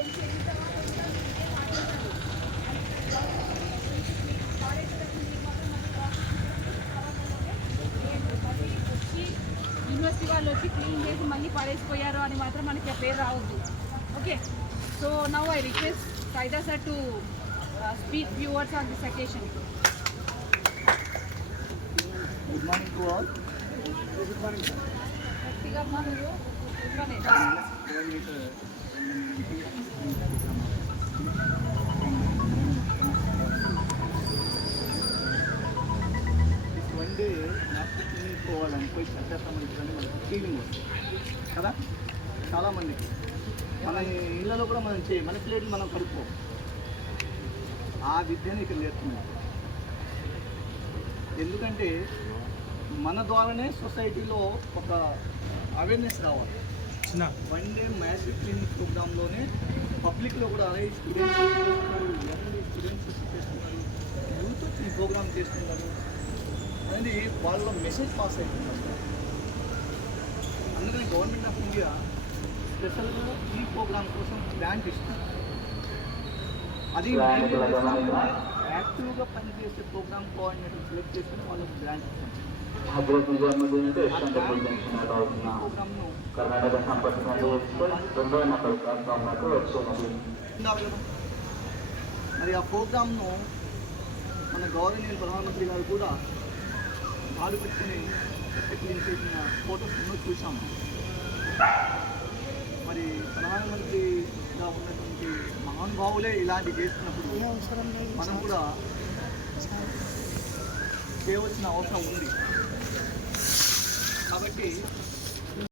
University వాళ్ళు వచ్చి clean చేసి మళ్ళీ పడేసిపోయారు అని మాత్రం మనకి పేరు రావద్దు. Okay, so now I request Saida sir to speak few words on this occasion. Good morning to all. Good morning. One day నాకు పోవాలని పోయి చట్టసమని మనకి ఫీలింగ్ వస్తుంది కదా. చాలామందికి మన ఇళ్ళలో కూడా మనం మన ప్లేట్లు మనం కడుక్కో, ఆ విద్యను ఇక్కడ నేర్చుకున్నాం. ఎందుకంటే మన ద్వారానే సొసైటీలో ఒక అవేర్నెస్ రావాలి. వన్ డే మ్యాజిక్ క్లినిక్ ప్రోగ్రాంలోనే పబ్లిక్లో కూడా స్టూడెంట్స్ చేస్తున్నారు, యూత్ ఈ ప్రోగ్రామ్ చేస్తున్నారు అనేది వాళ్ళ మెసేజ్ పాస్ అవుతుంది. అందుకని గవర్నమెంట్ ఆఫ్ ఇండియా స్పెషల్గా ఈ ప్రోగ్రామ్ కోసం గ్రాంట్ ఇస్తుంది. అది యాక్టివ్గా పనిచేసే ప్రోగ్రామ్ కోఆర్డినేటర్ సెలెక్ట్ చేసుకుని వాళ్ళకి గ్రాంట్ ఇస్తుంది. మరి ఆ ప్రోగ్రామ్ను మన గౌరవనీయ ప్రధానమంత్రి గారు కూడా పాలు పెట్టుకుని క్లీన్ చేసిన ఫోటోస్ ఎన్నో చూసాము. మరి ప్రధానమంత్రిగా ఉన్నటువంటి మహానుభావులే ఇలాంటి చేస్తున్నప్పుడు మనం కూడా చేయవలసిన అవసరం ఉంది. కాబట్టి